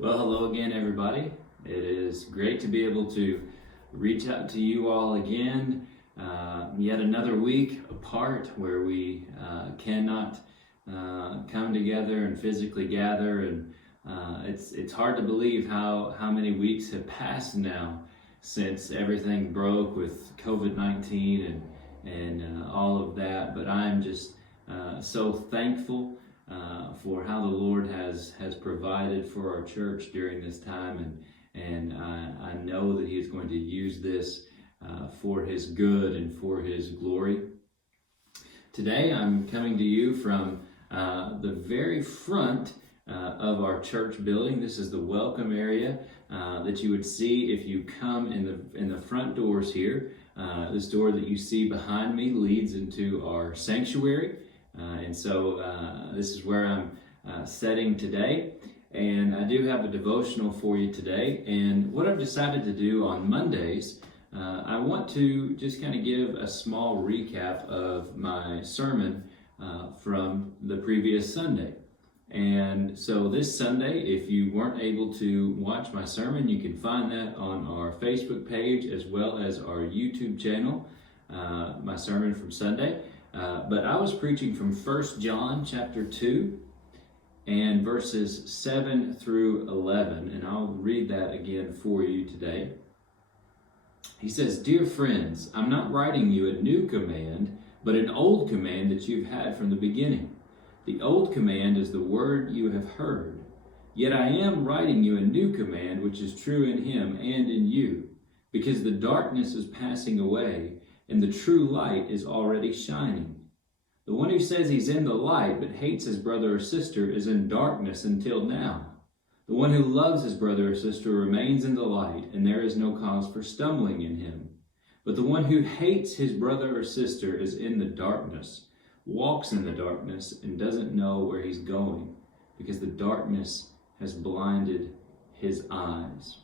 Well, hello again, everybody. It is great to be able to reach out to you all again. Yet another week apart where we cannot come together and physically gather, and it's hard to believe how many weeks have passed now since everything broke with COVID-19 and all of that. But I'm just so thankful for how the Lord has provided for our church during this time, and I know that He is going to use this for His good and for His glory. Today I'm coming to you from the very front of our church building. This is the welcome area that you would see if you come in the front doors here. This door that you see behind me leads into our sanctuary. And so this is where I'm setting today, and I do have a devotional for you today. And what I've decided to do on Mondays, I want to just kind of give a small recap of my sermon from the previous Sunday. And so this Sunday, if you weren't able to watch my sermon, you can find that on our Facebook page as well as our YouTube channel, my sermon from Sunday. But I was preaching from 1 John chapter 2 and verses 7 through 11, and I'll read that again for you today. He says, "Dear friends, I'm not writing you a new command, but an old command that you've had from the beginning. The old command is the word you have heard. Yet I am writing you a new command, which is true in Him and in you, because the darkness is passing away, and the true light is already shining. The one who says he's in the light but hates his brother or sister is in darkness until now. The one who loves his brother or sister remains in the light, and there is no cause for stumbling in him. But the one who hates his brother or sister is in the darkness, walks in the darkness, and doesn't know where he's going, because the darkness has blinded his eyes."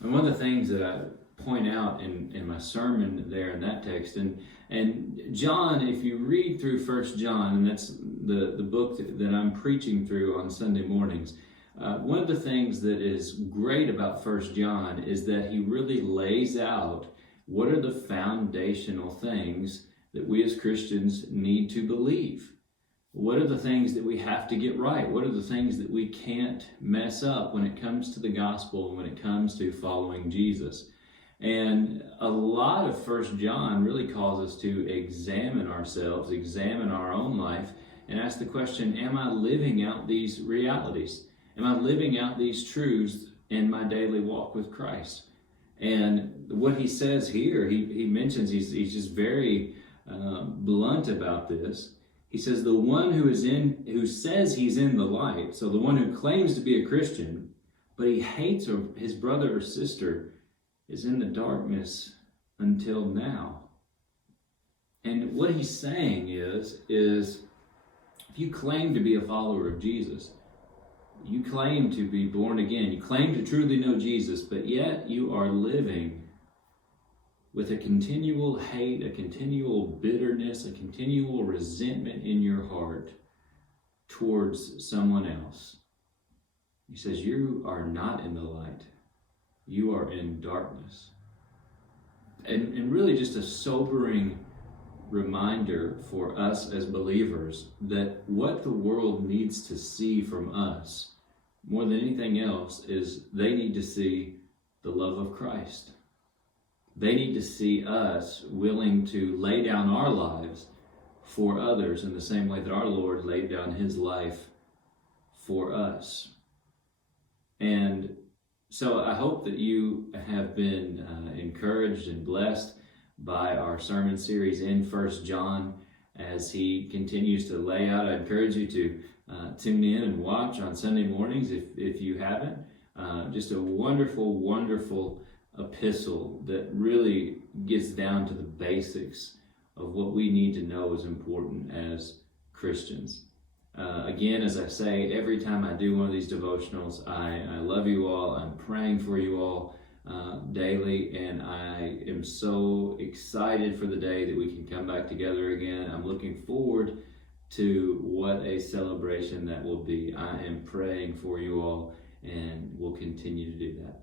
And one of the things that I point out in my sermon there in that text, and John, if you read through 1 John, and that's the book that I'm preaching through on Sunday mornings, one of the things that is great about 1 John is that he really lays out what are the foundational things that we as Christians need to believe. What are the things that we have to get right? What are the things that we can't mess up when it comes to the gospel and when it comes to following Jesus? And a lot of 1 John really calls us to examine ourselves, examine our own life, and ask the question, am I living out these realities? Am I living out these truths in my daily walk with Christ? And what he says here, he mentions, he's just very blunt about this. He says, the one who says he's in the light, so the one who claims to be a Christian, but he hates his brother or sister, is in the darkness until now. And what he's saying is if you claim to be a follower of Jesus, you claim to be born again, you claim to truly know Jesus, but yet you are living with a continual hate, a continual bitterness, a continual resentment in your heart towards someone else. He says, you are not in the light. You are in darkness. And really just a sobering reminder for us as believers that what the world needs to see from us more than anything else is they need to see the love of Christ. They need to see us willing to lay down our lives for others in the same way that our Lord laid down His life for us. And so I hope that you have been encouraged and blessed by our sermon series in 1 John as he continues to lay out. I encourage you to tune in and watch on Sunday mornings if you haven't. Just a wonderful, wonderful epistle that really gets down to the basics of what we need to know is important as Christians. Again, as I say, every time I do one of these devotionals, I love you all. I'm praying for you all daily, and I am so excited for the day that we can come back together again. I'm looking forward to what a celebration that will be. I am praying for you all, and we'll continue to do that.